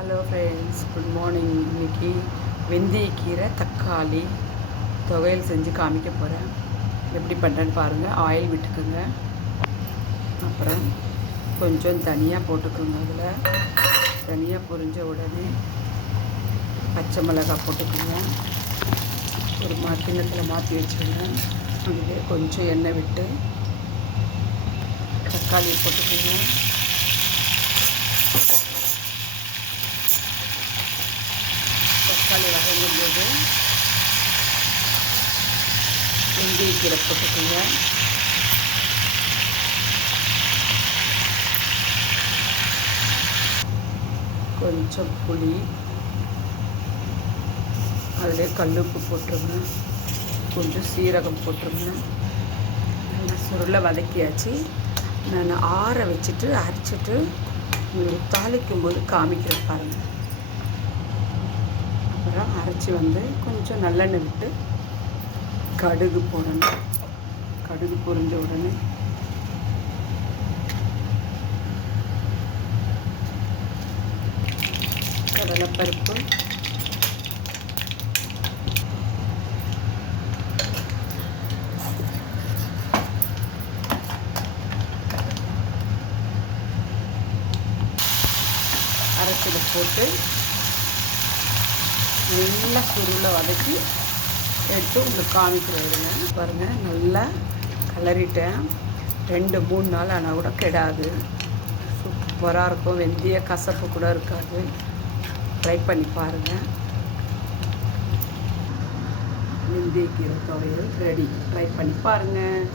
Hello friends, good morning. இன்றைக்கி வெந்தயக்கீரை தக்காளி துவையல் செஞ்சு காமிக்க போகிறேன். எப்படி பண்ணுறேன்னு பாருங்கள். ஆயில் விட்டுக்குங்க. அப்புறம் கொஞ்சம் தனியாக போட்டுக்கோங்க. அதில் தனியாக பொரிஞ்ச உடனே பச்சை மிளகாய் போட்டுக்கோங்க. ஒரு கிண்ணத்தில் மாற்றி வச்சுக்கோங்க. அதிலே கொஞ்சம் எண்ணெய் விட்டு தக்காளி போட்டுக்கோங்க. தக்காளி வதங்கும்போது வெந்தயக்கீரை போட்டுக்கோங்க. கொஞ்சம் புளி, அதில் கல்லுப்பு போட்டுருங்க. கொஞ்சம் சீரகம் போட்டுருங்க. நல்லா சுருளை வதக்கியாச்சு. நான் ஆற வச்சுட்டு அரைச்சிட்டு உங்களுக்கு தாளிக்கும் போது காமிக்கிறேன் பாருங்கள். அப்புறம் அரைச்சி கொஞ்சம் நல்லெண்ணெய் விட்டு கடுகு போடணும். கடுகு பொரிஞ்ச உடனே கடலைப்பருப்பு, அரைச்சிட போட்டு நல்லா சுருளை வதக்கி எடுத்து உங்களுக்கு காமிக்கிறதுங்க. பாருங்கள், நல்லா கலரிட்டேன். 2-3 நாள் ஆனால் கூட கெடாது. சூப்பராக இருக்கும். வெந்தய கசப்பு கூட இருக்காது. ட்ரை பண்ணி பாருங்கள். வெந்தயக்கீரை துவையல் ரெடி. ட்ரை பண்ணி பாருங்கள்.